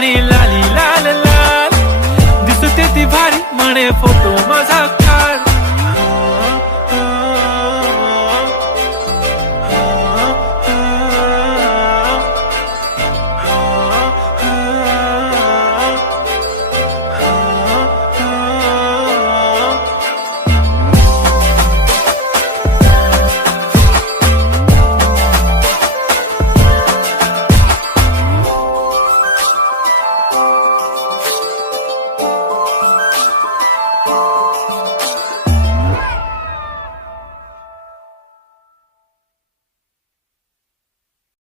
लाली लाल लाल दिसते ती भारी म्हणे फोटो